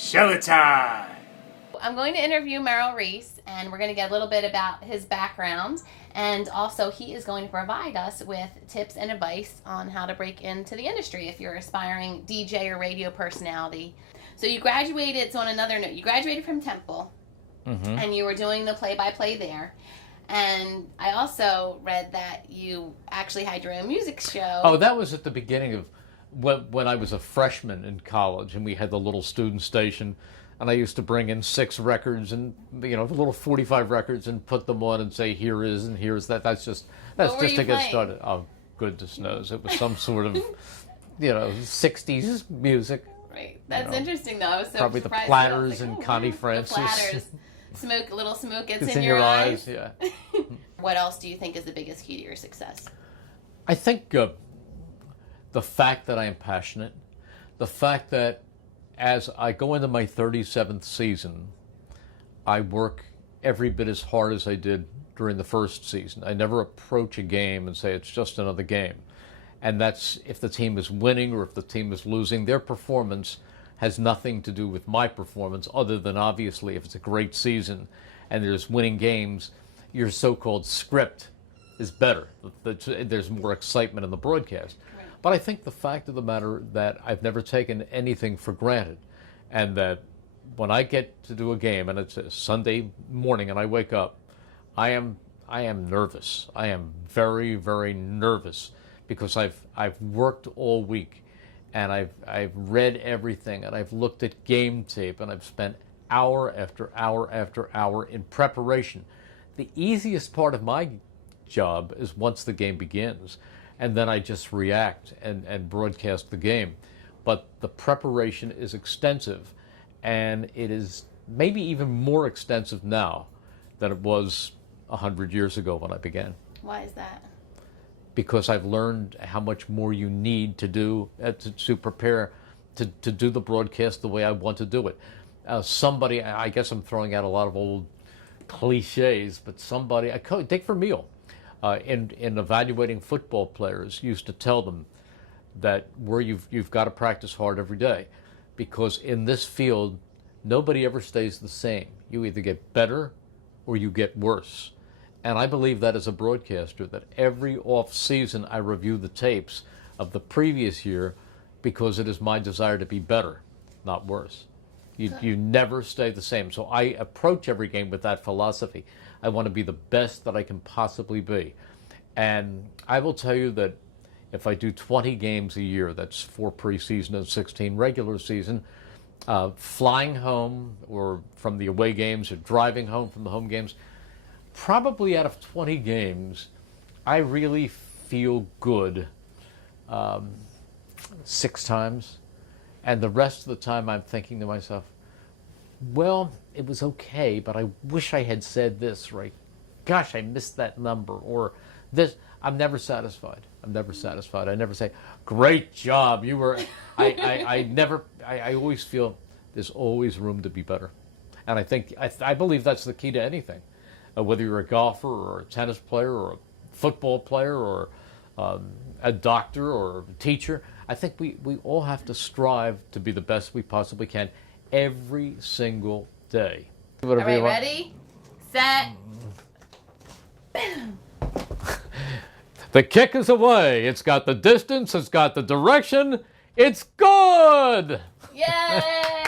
Showtime! I'm going to interview Merrill Reese, and we're going to get a little bit about his background, and also he is going to provide us with tips and advice on how to break into the industry if you're an aspiring DJ or radio personality. So you graduated, so on another note, you graduated from Temple, and you were doing the play-by-play there. And I also read that you actually had your own music show. Oh, that was at the beginning of when I was a freshman in college, and we had the little student station, and I used to bring in 6 records and the little 45 records and put them on and say here is and here's that. That's just to get started. Oh, goodness knows, it was some sort of 60s music. Right, that's interesting though. I was so probably surprised. The Platters and Connie Francis. The Platters. Smoke, a little smoke gets It's in your eyes. Yeah. What else do you think is the biggest key to your success? I think the fact that I am passionate, the fact that as I go into my 37th season, I work every bit as hard as I did during the first season. I never approach a game and say it's just another game. And that's if the team is winning or if the team is losing. Their performance has nothing to do with my performance, other than obviously if it's a great season and there's winning games, your so-called script is better. There's more excitement in the broadcast. Right. But I think the fact of the matter that I've never taken anything for granted, and that when I get to do a game and it's a Sunday morning and I wake up, I am nervous. I am very, very nervous because I've worked all week. And I've read everything, and I've looked at game tape, and I've spent hour after hour after hour in preparation. The easiest part of my job is once the game begins, and then I just react and broadcast the game. But the preparation is extensive, and it is maybe even more extensive now than it was 100 years ago when I began. Why is that? Because I've learned how much more you need to do to prepare to do the broadcast the way I want to do it. Somebody, I guess I'm throwing out a lot of old cliches, but Dick Vermeil, in evaluating football players, used to tell them that you've got to practice hard every day, because in this field, nobody ever stays the same. You either get better or you get worse. And I believe that as a broadcaster, that every off season I review the tapes of the previous year, because it is my desire to be better, not worse. You never stay the same. So I approach every game with that philosophy. I want to be the best that I can possibly be. And I will tell you that if I do 20 games a year, that's 4 preseason and 16 regular season, flying home or from the away games or driving home from the home games, probably out of 20 games, I really feel good 6 times. And the rest of the time I'm thinking to myself, well, it was okay, but I wish I had said this, right? Gosh, I missed that number. Or this. I'm never satisfied. I'm never satisfied. I never say, great job, you were... I always feel there's always room to be better. And I believe that's the key to anything. Whether you're a golfer or a tennis player or a football player or a doctor or a teacher, I think we all have to strive to be the best we possibly can every single day. All right, ready, set, boom. The kick is away. It's got the distance. It's got the direction. It's good! Yay!